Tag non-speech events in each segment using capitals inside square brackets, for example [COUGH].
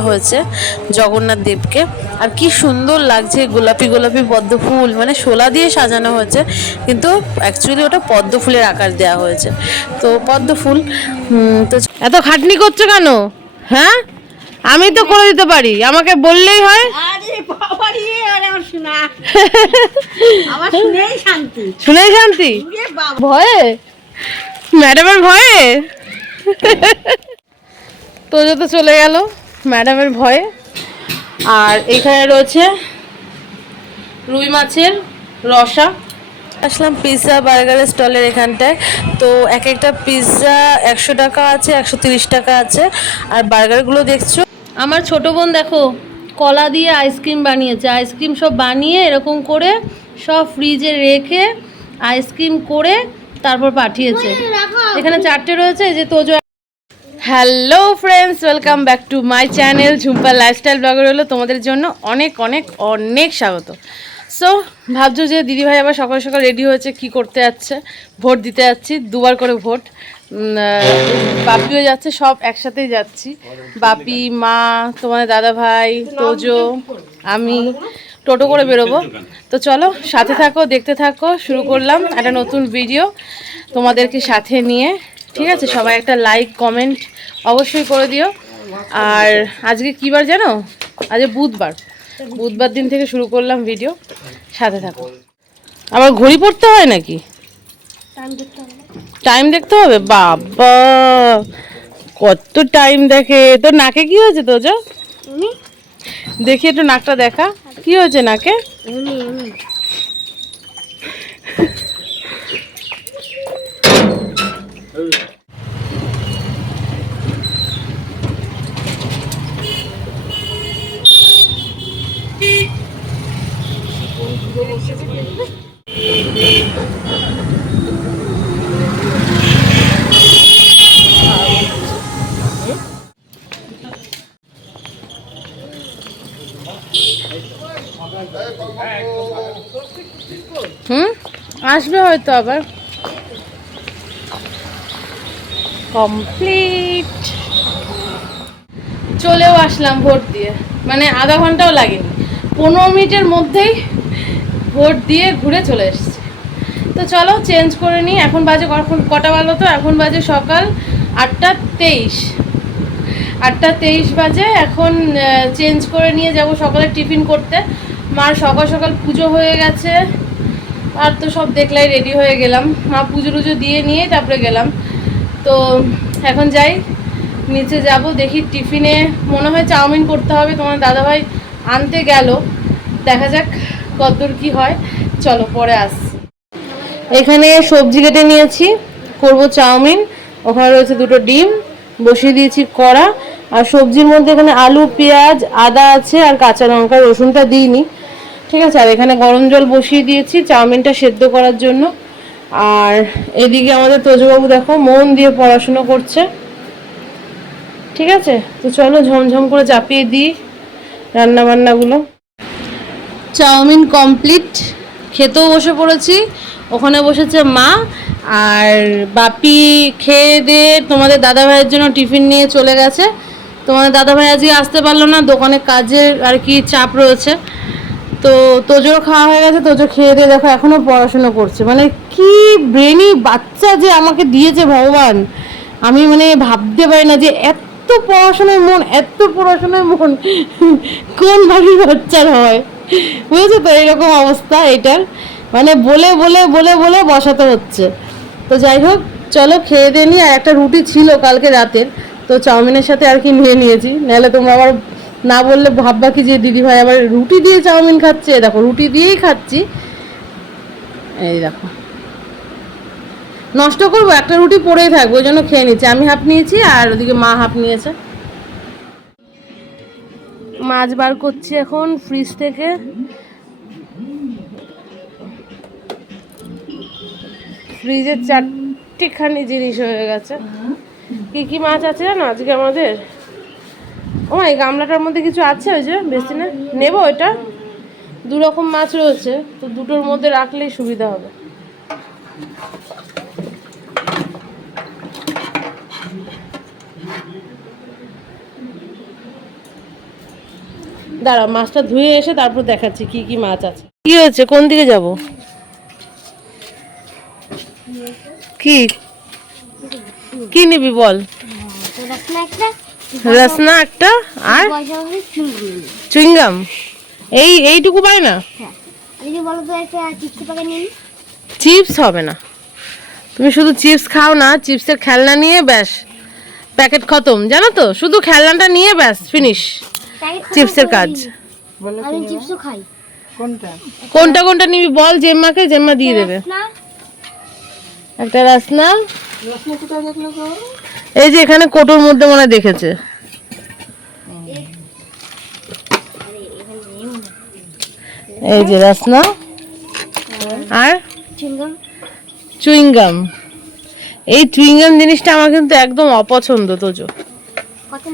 দেওয়া হয়েছে জগন্নাথ দেবকে। আর কি সুন্দর লাগছে গোলাপি গোলাপি পদ্ম ফুল মানে শোলা দিয়ে সাজানো হয়েছে কিন্তু অ্যাকচুয়ালি ওটা পদ্ম ফুলের আকার দেওয়া হয়েছে। তো পদ্ম ফুল তো এত খাটনি করছ কেন? হ্যাঁ? আমি তো করে দিতে পারি আমাকে বললেই হয়। [LAUGHS] শুনেই শান্তি। শুনেই শান্তি? রে ভয়ে? ম্যাডামের ভয়ে? তোজো তো চলে গেল। ম্যাডামের ভয়ে। আর এখানে রয়েছে রুই মাছের রসা। আসলাম পিৎজা বার্গারের স্টলের এখানটায়। তো এক একটা পিৎজা একশো টাকা আছে একশো তিরিশ টাকা আছে। আর বার্গারগুলো দেখছ? আমার ছোট বোন দেখো কলা দিয়ে আইসক্রিম বানিয়েছে। আইসক্রিম সব বানিয়ে এরকম করে সব ফ্রিজে রেখে আইসক্রিম করে তারপর পাঠিয়েছে। এখানে চারটে রয়েছে এই যে Tojo hello friends welcome back to my channel Jhumpa lifestyle blogger হলো তোমাদের জন্য অনেক অনেক অনেক স্বাগত। সো ভাবছ যে দিদিভাই আবার সকাল সকাল রেডি হয়েছে, কি করতে যাচ্ছে? ভোট দিতে যাচ্ছি, দুবার করে ভোট। বাপিও যাচ্ছে, সব একসাথেই যাচ্ছি। বাপি মা, তোমার দাদা ভাই তোজো, আমি টোটো করে বেরোবো। তো চলো, সাথে থাকো, দেখতে থাকো, শুরু করলাম একটা নতুন ভিডিও তোমাদেরকে সাথে নিয়ে। ঠিক আছে সবাই একটা লাইক কমেন্ট অবশ্যই করে দিও। আর আজকে কী বার জানো? আজ বুধবার। বুধবার দিন থেকে শুরু করলাম ভিডিও সাথে থাকো। আবার ঘড়ি পড়তে হয় নাকি? টাইম দেখতে হবে। বাবা কত টাইম দেখে। তোর নাকে কি হয়েছে তো যা দেখি একটু নাকটা দেখা। কি হয়েছে নাকে হুম আসবে হয়তো আবার। কমপ্লিট চলেও আসলাম ভোট দিয়ে। মানে আধা ঘন্টাও লাগেনি। পনেরো মিনিটের মধ্যেই ভোট দিয়ে ঘুরে চলে এসেছি। তো চলো চেঞ্জ করে নিই। এখন বাজে কখন কটা বলো তো? এখন বাজে সকাল আটটা তেইশ। আটটা তেইশ বাজে। এখন চেঞ্জ করে নিয়ে যাব সকালে টিফিন করতে। মার সকাল সকাল পুজো হয়ে গেছে। আর তো সব দেখলাই রেডি হয়ে গেলাম। মা পুজো টুজো দিয়ে নিয়ে তারপরে গেলাম। তো এখন যাই, নিচে যাব, দেখি টিফিনে মনে হয় চাউমিন করতে হবে, তোমার দাদাভাই আনতে গেল। দেখা যাক কতদূর কি হয়। চলো পরে আসছি। এখানে সবজি কেটে নিয়েছি, করব চাউমিন। ওখানে রয়েছে দুটো ডিম, বসিয়ে দিয়েছি কড়া। আর সবজির মধ্যে এখানে আলু, পেঁয়াজ, আদা আছে আর কাঁচা লঙ্কা, রসুনটা দিইনি। ঠিক আছে, আর এখানে গরম জল বসিয়ে দিয়েছি, চাউমিনটা সেদ্ধ করার জন্য। আর এদিকে আমাদের তোজবাবু দেখো, মন দিয়ে পড়াশুনো করছে। ঠিক আছে, তো চলো ঝমঝম করে চাপিয়ে দিই রান্না বান্নাগুলো চাউমিন কমপ্লিট, খেতেও বসে পড়েছি, ওখানে বসেছে মা আর বাপি খেয়ে দিয়ে তোমাদের দাদা ভাইয়ের জন্য টিফিন নিয়ে চলে গেছে। তোমাদের দাদা ভাই আজকে আসতে পারল না, দোকানে কাজের আর কি চাপ রয়েছে। তো তোজোর খাওয়া হয়ে গেছে, তোজো খেয়ে দিয়ে দেখো এখনও পড়াশোনা করছে। মানে কি ব্রেনি বাচ্চা যে আমাকে দিয়েছে ভগবান। আমি মানে ভাবতে পারি না যে এত পড়াশোনায় মন, এত পড়াশোনায় মন কোন বাড়ির বাচ্চার হয়। বুঝেছ তো? এরকম অবস্থা এটার। মানে বলে বলে বলে বলে বসাতে হচ্ছে। তো যাই হোক, চলো খেয়ে দিয়ে নিই। আর একটা রুটি ছিল কালকে রাতের। তো চাউমিনের সাথে আর কি নিয়ে নিয়েছি। নাহলে তোমরা আবার না বললে ভাববা কি যে দিদি ভাই আবার রুটি দিয়ে চাউমিন খাচ্ছে, দেখো রুটি দিয়েই খাচ্ছি। এই দেখো। নষ্ট করব, একটা রুটি পড়েই থাকব, ওই জন্য খেয়ে নিচ্ছি। আমি হাফ নিয়েছি আর ওদিকে মা হাফ নিয়েছে। মাছ বার করছি এখন ফ্রিজ থেকে। ফ্রিজে চারটিখানি জিনিস হয়ে গেছে। কি কি মাছ আছে জানো আজকে আমাদের? ও এই গামলাটার মধ্যে কিছু আছে ওই যে বেশি না নেব এটা দু রকম মাছ রয়েছে, তো দুটোর মধ্যে রাখলেই সুবিধা হবে। দাঁড়া মাছটা ধুয়ে এসে তারপর দেখাচ্ছি কি কি মাছ আছে। কি হয়েছে? কোন দিকে যাব? কি? কি নিবি বল? রসনা একটা আর চুইংগাম। এই এইটুকু পায় না? বলো তো একটা চিপস হবে না। তুমি শুধু চিপস খাও না চিপসের খেলনা নিয়ে ব্যাস। প্যাকেট খতম জানো তো? শুধু খেলনাটা নিয়ে ব্যাস ফিনিশ চিপসের কাজ। আমি চিপসও খাই। কোনটা? কোনটা নিবি বল জেম্মাকে? জেম্মা দিয়ে দেবে। একটা রাসনা। এই যে এখানে কোটোর মধ্যে মনে হয় দেখেছে। এই যে রাসনা। আর? Chewing gum. চুইংগাম এই চুইংগাম জিনিসটা আমার কিন্তু একদম অপছন্দ তোজো। কত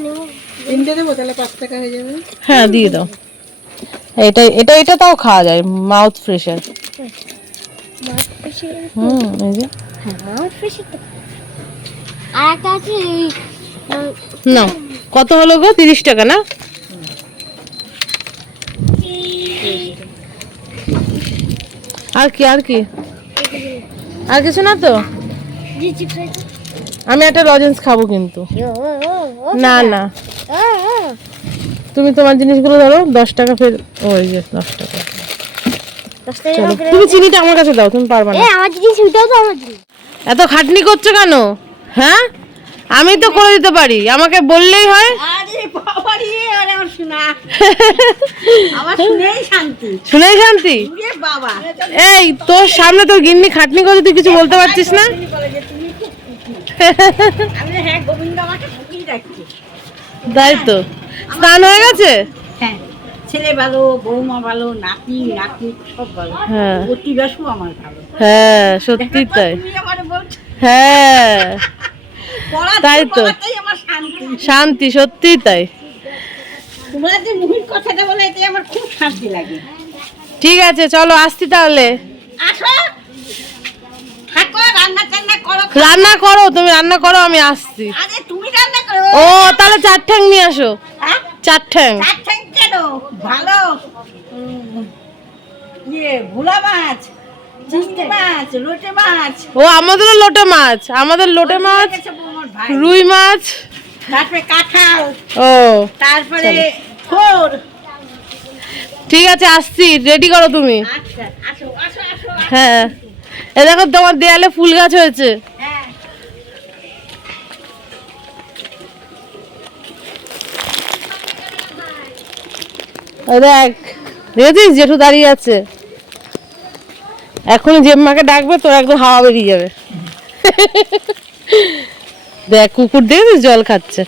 হ্যাঁ দিয়ে দাও। এটা এটা এটা তাও খাওয়া যায় মাউথ ফ্রেশার হুম এই যে। মাউথ ফ্রেশ আর একটা আছে না কত হলো গো? তিরিশ টাকা না? আর কি আর কি? আর কিছু না তো? আমি একটা লজেন্স খাব কিন্তু। না না। তুমি তোমার জিনিসগুলো ধরো দশ টাকা ফের ওই যে দশ টাকা। তুমি চিনিটা আমার কাছে দাও তুমি পারবা না। আমার জিনিস। এত খাটনি করছ কেন? হ্যাঁ? আমি তো করে দিতে পারি। আমাকে বললেই হয়। [LAUGHS] শুনেই শান্তি। এই তোর সামনে তোর গিন্নি খাটনি করে তুই কিছু বলতে পারছিস না? [LAUGHS] হ্যাঁ তাই তো। স্নান হয়ে গেছে? হ্যাঁ ছেলে ভালো বৌমা ভালো নাতি নাতি সব ভালো। হ্যাঁ। আমার ভালো। হ্যাঁ সত্যি তাই। হ্যাঁ। [LAUGHS] তাই তো। শান্তি সত্যি তাই। তোমরা যে মুহির কথাটা বলে এতে আমার খুব শান্তি লাগে। ঠিক আছে চলো আসছি তাহলে। আসো। রান্না করো। তুমি রান্না করো আমি আসছি। ও তাহলে চার ঠ্যাং নিয়ে আসো। হ্যাঁ? চার ঠ্যাং। ভালো। ইয়ে ভোলা মাছ। ও আমাদেরও লোটে মাছ আমাদের লোটে মাছ রুই মাছ। তারপরে কাঁঠাল ও তারপরে ঠিক আছে আসছি রেডি করো তুমি। আচ্ছা হ্যাঁ এ দেখো তোমার দেয়ালে ফুল গাছ হয়েছে। হ্যাঁ। দেখ দেখেছিস জেঠু দাঁড়িয়ে আছে? এখনই জেম্মাকে ডাকবে, তোর একদম হাওয়া বেরিয়ে যাবে। দেখ, কুকুর দেখেছিস? জল খাচ্ছে।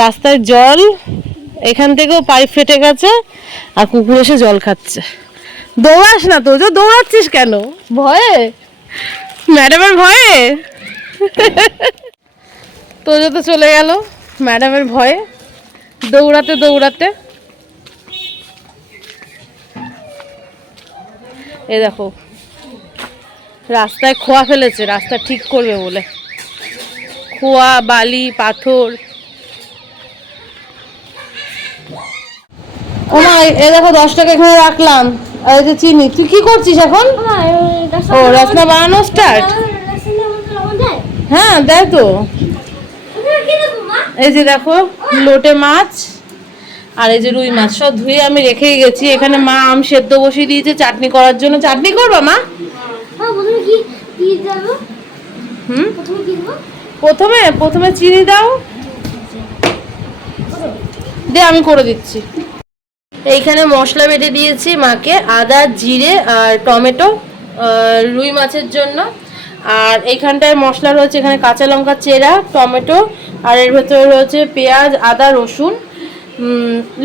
রাস্তায় জল, এখান থেকেও পাইপ ফেটে গেছে, আর কুকুর এসে জল খাচ্ছে। দৌড়াস না তো, যে দৌড়াচ্ছিস কেন? ভয়ে? ম্যাডামের ভয়ে? তোজো তো চলে গেল, ম্যাডামের ভয়ে। দৌড়াতে দৌড়াতে এ দেখো রাস্তায় খোয়া ফেলেছে রাস্তা ঠিক করবে বলে। খোয়া বালি পাথর। ও মা এ দেখো দশ টাকা এখানে রাখলাম। আর এই যে চিনি তুই কি করছিস এখন? ও রসনা বানানো স্টার্ট হ্যাঁ দেয় তো। এই যে দেখো লোটে মাছ। আর এই যে রুই মাছ সব ধুয়ে আমি রেখেই গেছি। এখানে মা আম সেদ্ধ বসিয়ে দিয়েছে চাটনি করার জন্য। চাটনি করবা মা? হুম? প্রথমে প্রথমে চিনি দাও। দে আমি করে দিচ্ছি। এইখানে মশলা বেটে দিয়েছি মাকে আদা জিরে আর টমেটো রুই মাছের জন্য। আর এইখানটায় মশলা রয়েছে এখানে কাঁচা লঙ্কা চেরা টমেটো আর এর ভেতরে রয়েছে পেঁয়াজ আদা রসুন।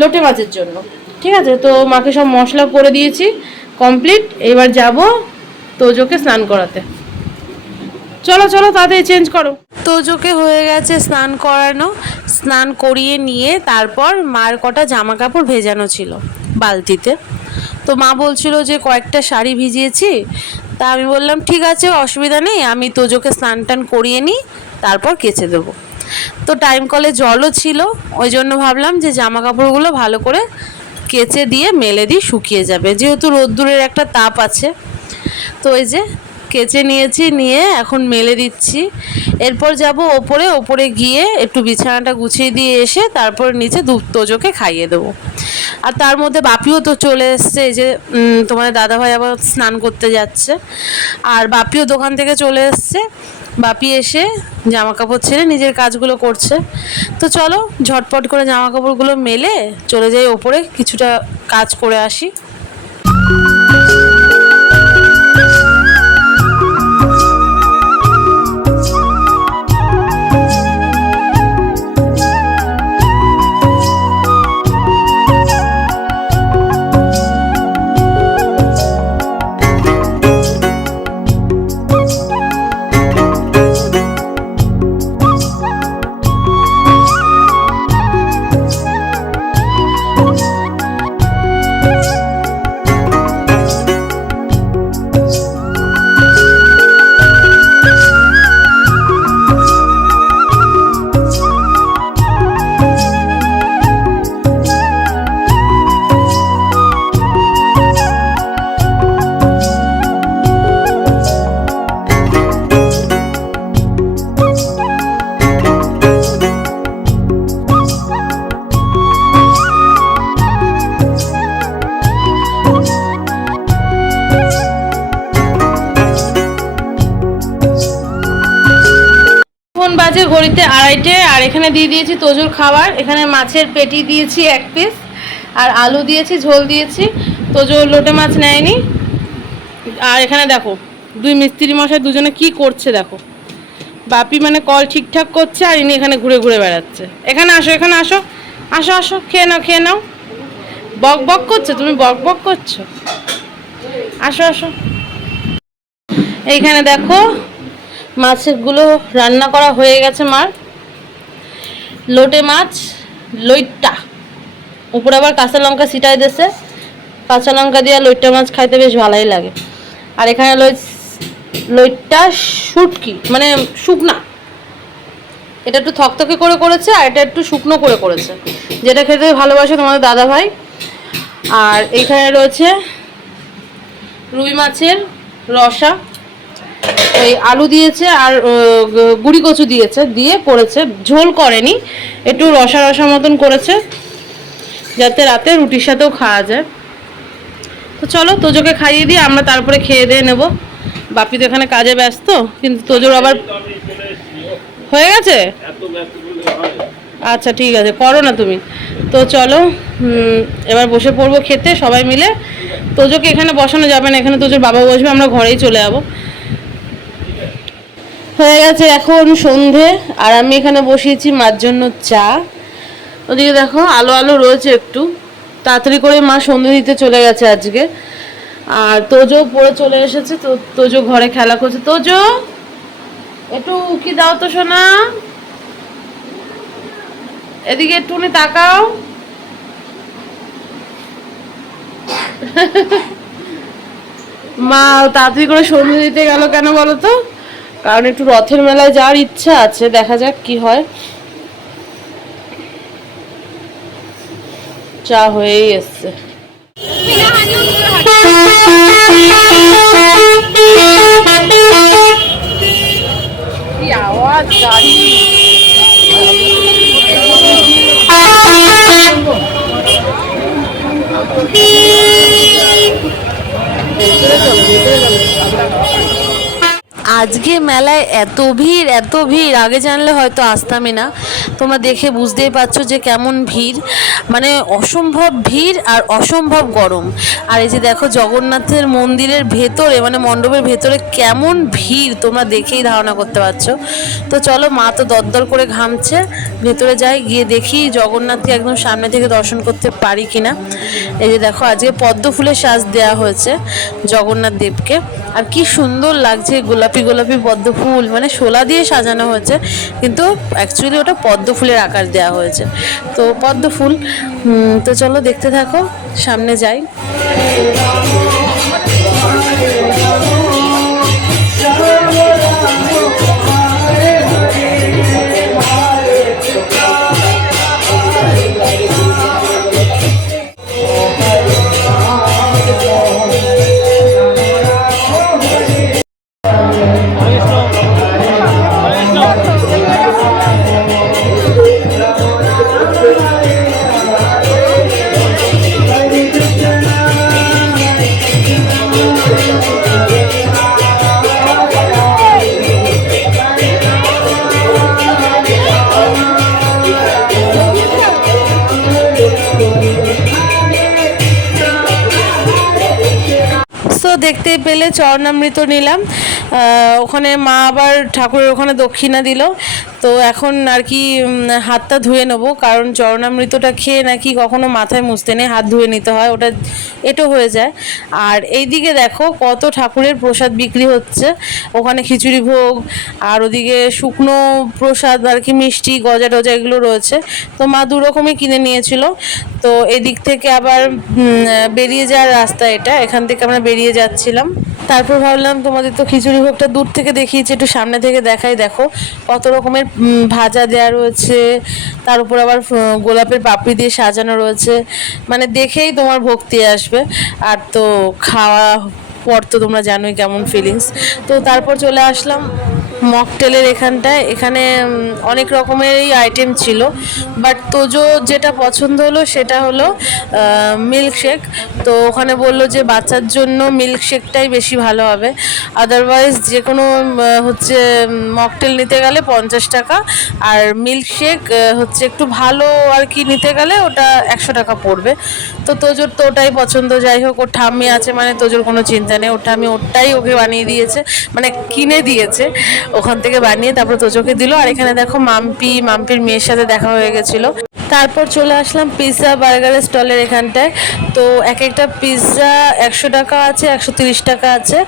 লোটে মাছের জন্য। ঠিক আছে? তো মাকে সব মশলা করে দিয়েছি কমপ্লিট এবার যাব তোজোকে স্নান করাতে। চলো চলো, তাড়াতাড়ি চেঞ্জ করো। তোজোকে হয়ে গেছে স্নান করানো। স্নান করিয়ে নিয়ে তারপর মার কটা জামা কাপড় ভেজানো ছিল বালতিতে। তো মা বলছিল যে, কয়েকটা শাড়ি ভিজিয়েছি? তা আমি বললাম, ঠিক আছে, অসুবিধা নেই, আমি তোজোকে স্নান টান করিয়ে নিই, তারপর কেচে দেবো। তো টাইম কলে জলও ছিল, ওই জন্য ভাবলাম যে জামা কাপড়গুলো ভালো করে কেচে দিয়ে, মেলে দিই শুকিয়ে যাবে। যেহেতু রোদ্দুরের একটা তাপ আছে, তো ওই যে কেচে নিয়েছি, নিয়ে এখন মেলে দিচ্ছি। এরপর যাব ওপরে ওপরে গিয়ে একটু বিছানাটা গুছিয়ে দিয়ে এসে তারপর নিচে দু তোজোকে খাইয়ে দেবো। আর তার মধ্যে বাপিও তো চলে এসছে, এই যে তোমার দাদাভাই আবার স্নান করতে যাচ্ছে। আর বাপিও দোকান থেকে চলে এসছে বাপি এসে জামা কাপড় ছেড়ে নিজের কাজগুলো করছে। তো চলো, ঝটপট করে জামা কাপড়গুলো মেলে চলে যাই ওপরে, কিছুটা কাজ করে আসি। এখানে দিয়ে দিয়েছি তোজোর খাবার, এখানে মাছের পেটি দিয়েছি এক পিস আর আলু দিয়েছি, ঝোল দিয়েছি। তোজো লোটে মাছ নেয়নি। আর এখানে দেখো, দুই মিস্ত্রি মশাই দুজনে কি করছে দেখো। বাপি মানে কল ঠিকঠাক করছে আর ইনি এখানে ঘুরে ঘুরে বেড়াচ্ছে। এখানে আসো এখানে আসো আসো আসো, খেয়ে নাও খেয়ে নাও। বক বক করছ? তুমি বক বক করছ? আসো আসো। এইখানে দেখো, মাছেরগুলো রান্না করা হয়ে গেছে মার। লোটে মাছ, লইট্টা। উপরে আবার কাঁচা লঙ্কা ছিটাই দিয়েছে কাঁচা লঙ্কা দিয়ে লইট্টা মাছ খাইতে বেশ ভালোই লাগে। আর এখানে লই লইট্টা শুটকি মানে শুকনা। এটা একটু থকথকে করে করেছে আর এটা একটু শুকনো করে করেছে। যেটা খেতে ভালোবাসে তোমাদের দাদা ভাই। আর এখানে রয়েছে রুই মাছের রসা। ওই আলু দিয়েছে আর গুঁড়ি কচু দিয়েছে, দিয়ে করেছে। ঝোল করেনি, একটু রসা রসা মতন করেছে, যাতে রাতে রুটির সাথেও খাওয়া যায়। তো চলো, তোজোকে খাইয়ে দিয়ে আমরা তারপরে খেয়ে দিয়ে নেব। বাপি তো এখানে কাজে ব্যস্ত, কিন্তু তোজোর আবার হয়ে গেছে? আচ্ছা ঠিক আছে, করো না তুমি। তো চলো এবার বসে পড়ব খেতে সবাই মিলে। তোজোকে এখানে বসানো যাবে না, এখানে তোজোর বাবা বসবে, আমরা ঘরেই চলে যাব। হয়ে গেছে এখন সন্ধে, আর আমি এখানে বসিয়েছি মার জন্য চা। ওদিকে দেখো, আলো আলো রয়েছে একটু। তাড়াতাড়ি করে মা সন্ধে দিতে চলে গেছে আজকে। আর তোজো পড়ে চলে এসেছে, তো তোজো ঘরে খেলা করছে। তোজো, একটু উকি দাও তো সোনা। এদিকে একটুখানি তাকাও। মা, তাড়াতাড়ি করে সন্ধে দিতে গেল কেন বলো তো? কারণ একটু রথের মেলায় যাওয়ার ইচ্ছা আছে, দেখা যাক কি হয়। চা হয়েই এসছে। কি আওয়াজ, গাড়ি। আজকে মেলায় এত ভিড় এত ভিড়। আগে জানলে হয়তো আসতামই না। তোমরা দেখে বুঝতেই পারছ যে কেমন ভিড়। মানে অসম্ভব ভিড় আর অসম্ভব গরম। আর এই যে দেখো জগন্নাথের মন্দিরের ভেতরে মানে মণ্ডপের ভেতরে কেমন ভিড় তোমরা দেখেই ধারণা করতে পারছ। তো চলো মা তো দরদর করে ঘামছে, ভেতরে যাই, গিয়ে দেখি জগন্নাথকে একদম সামনে থেকে দর্শন করতে পারি কিনা। এই যে দেখো আজকে পদ্ম ফুলের সাজ দেওয়া হয়েছে জগন্নাথ দেবকে। আর কি সুন্দর লাগছে, গোলাপি গোলাপি পদ্ম ফুল মানে শোলা দিয়ে সাজানো হয়েছে। কিন্তু অ্যাকচুয়ালি ওটা পদ্ম ফুলের আকার দেওয়া হয়েছে। তো পদ্ম ফুল তো চলো দেখতে থাকো সামনে যাই। পেলে চরণামৃত নিলাম। ওখানে মা আবার ঠাকুরের ওখানে দক্ষিণা দিল। তো এখন আর কি হাতটা ধুয়ে নেব, কারণ চরণামৃতটা খেয়ে নাকি কখনো মাথায় মুছতে নেই, হাত ধুয়ে নিতে হয়, ওটা এটো হয়ে যায়। আর এইদিকে দেখো কত ঠাকুরের প্রসাদ বিক্রি হচ্ছে। ওখানে খিচুড়ি ভোগ, আর ওদিকে শুকনো প্রসাদ, আর কি মিষ্টি, গজা টজা এগুলো রয়েছে। তো মা দু রকমই কিনে নিয়েছিল। তো এদিক থেকে আবার বেরিয়ে যাওয়ার রাস্তা এটা, এখান থেকে আমরা বেরিয়ে যাচ্ছিলাম। তারপর ভাবলাম তোমাদের তো খিচুড়ি ভোগটা দূর থেকে দেখিয়েছি, একটু সামনে থেকে দেখাই, দেখো। কত রকমের ভাজা দেওয়া রয়েছে, তার উপর আবার গোলাপের পাপড়ি দিয়ে সাজানো রয়েছে। মানে দেখেই তোমার ভক্তি আসবে। আর তো খাওয়া পর তো তোমরা জানোই কেমন ফিলিংস তো তারপর চলে আসলাম মকটেলের এখানটায়। এখানে অনেক রকমেরই আইটেম ছিল। বাট তোজো যেটা পছন্দ হলো সেটা হলো মিল্কশেক তো ওখানে বলল যে বাচ্চার জন্য মিল্কশেকটাই বেশি ভালো হবে। আদারওয়াইজ যে কোনো হচ্ছে মকটেল নিতে গেলে পঞ্চাশ টাকা। আর মিল্কশেক হচ্ছে একটু ভালো আর কি নিতে গেলে ওটা একশো টাকা পড়বে। তো তোজোর তো ওটাই পছন্দ। যাই হোক, ওর ঠাম্মি আছে মানে তোজোর কোনো চিন্তা নেই ওটা আমি ওটাই ওকে বানিয়ে দিয়েছে মানে কিনে দিয়েছে। ওখান থেকে বানিয়ে তারপর তো তোজোকে দিল। আর এখানে দেখো মাম্পি, মাম্পির মেয়ের সাথে দেখা হয়ে গেছিল। তারপর চলে আসলাম পিৎজা বার্গারের স্টলের এখানটায়। তো এক একটা পিৎজা একশো টাকা আছে, একশো তিরিশ টাকা আছে।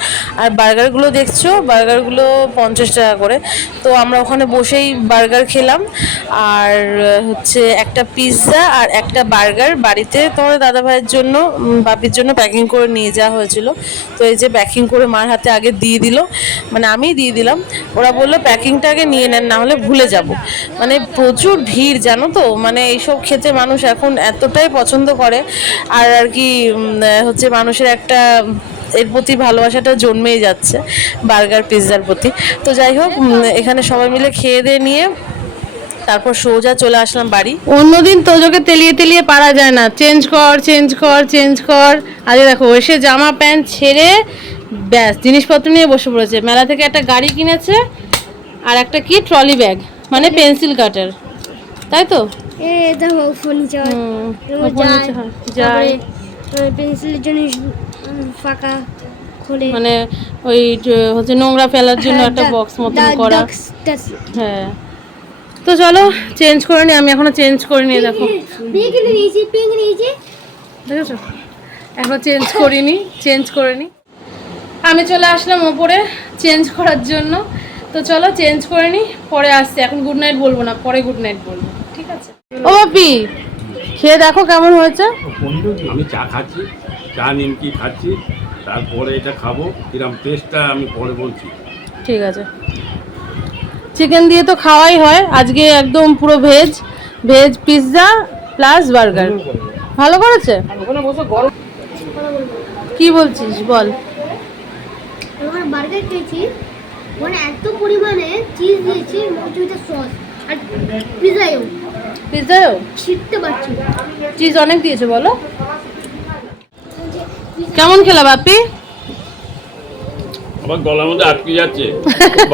আর বার্গারগুলো দেখছ? বার্গারগুলো পঞ্চাশ টাকা করে। তো আমরা ওখানে বসেই বার্গার খেলাম। আর হচ্ছে একটা পিৎজা আর একটা বার্গার বাড়িতে তোমার দাদা ভাইয়ের জন্য বাপির জন্য প্যাকিং করে নিয়ে যাওয়া হয়েছিল। তো এই যে প্যাকিং করে মার হাতে আগে দিয়ে দিল। মানে আমিই দিয়ে দিলাম। ওরা বলল প্যাকিংটা আগে নিয়ে নেন, না হলে ভুলে যাব। মানে প্রচুর ভিড়, জানো তো? মানে এইসব খেতে মানুষ এখন এতটাই পছন্দ করে। আর আর কি হচ্ছে মানুষের একটা এর প্রতি ভালোবাসাটা জন্মেই যাচ্ছে বার্গার পিৎজার প্রতি। তো যাই হোক এখানে সবাই মিলে খেয়ে দিয়ে নিয়ে তারপর সোজা চলে আসলাম বাড়ি। অন্যদিন তোজোকে তেলিয়ে তেলিয়ে পারা যায় না। চেঞ্জ কর চেঞ্জ কর চেঞ্জ কর। আরে দেখো এসে জামা প্যান্ট ছেড়ে ব্যাস জিনিসপত্র নিয়ে বসে পড়েছে। মেলা থেকে একটা গাড়ি কিনেছে আর একটা কি ট্রলি ব্যাগ মানে পেন্সিল কাটার। তাই তো? এ দেখো ফার্নিচার যায় পেন্সিলের জন্য ফাঁকা খোলে। মানে ওই হচ্ছে নোংরা ফেলার জন্য হ্যাঁ, একটা বক্স মতন দা- করা। হ্যাঁ। তো চলো চেঞ্জ করে নি আমি এখনও চেঞ্জ করে নিয়ে দেখো দেখেছ? এখনও চেঞ্জ করিনি চেঞ্জ করে নি। আমি চলে আসলাম ওপরে চেঞ্জ করার জন্য। তো চলো চেঞ্জ করে নি পরে আসছি। এখন গুড নাইট বলব না পরে গুড নাইট বলব ঠিক আছে? ও বাপি খেয়ে দেখো কেমন হয়েছে। আমি চা খাচ্ছি চা নিমকি খাচ্ছি তারপরে এটা খাব কিরম টেস্টটা আমি পরে বলছি। ঠিক আছে। চিকেন দিয়ে তো খাওয়াই হয় আজকে একদম পুরো veg veg pizza plus burger ভালো করেছে? কি বলছিস বল। আমরা বার্গার খেয়েছি মানে এত পরিমাণে চিজ দিয়েছি সস আর পিজাও পিৎজাও ছিটতে পারছি চিজ অনেক দিয়েছে বলো। কেমন খেলা বাপি? আমার গলার মধ্যে আটকে যাচ্ছে।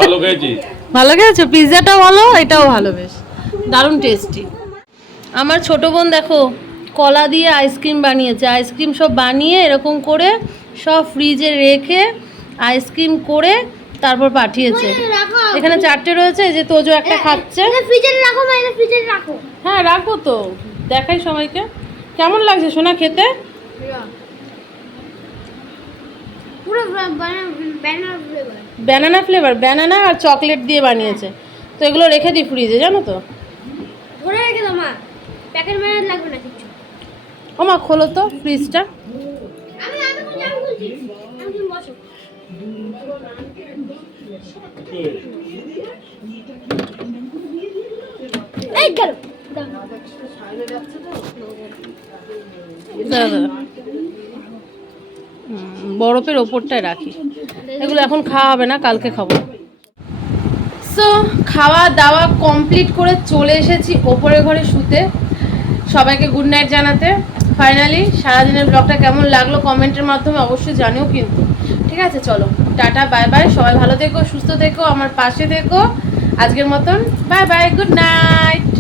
ভালো খেয়েছি। ভালো খেয়েছো? পিৎজাটাও ভালো এটাও ভালো বেশ। দারুণ টেস্টি আমার ছোট বোন দেখো কলা দিয়ে আইসক্রিম বানিয়েছে। আইসক্রিম সব বানিয়ে এরকম করে সব ফ্রিজে রেখে আইসক্রিম করে তারপর পাঠিয়েছে। এখানে চারটে রয়েছে যে তোজো একটা খাচ্ছে। হ্যাঁ রাখব তো। দেখাই সবাইকে। কেমন লাগছে সোনা খেতে? ব্যানানা ফ্লেভার ব্যানানা আর চকলেট দিয়ে বানিয়েছে। তো এগুলো রেখে দিই ফ্রিজে জানো তো? ধরে রেখে দাও মা। প্যাকেট লাগবে না কিছু। ও মা খোলো তো ফ্রিজটা আমি আমি এই গেল বরফের ওপরটায় রাখি। এগুলো এখন খাওয়া হবে না কালকে খাব। সো খাওয়া দাওয়া কমপ্লিট করে চলে এসেছি ওপরে ঘরে শুতে। সবাইকে গুড নাইট জানাতে। ফাইনালি সারাদিনের ব্লগটা কেমন লাগল কমেন্টের মাধ্যমে অবশ্যই জানিও কিন্তু। ঠিক আছে চলো। Tata, bye bye. সবাই ভালো থেকো, সুস্থ থেকো, আমার পাশে থেকো। আজকের মতন, বাই বাই, গুড নাইট।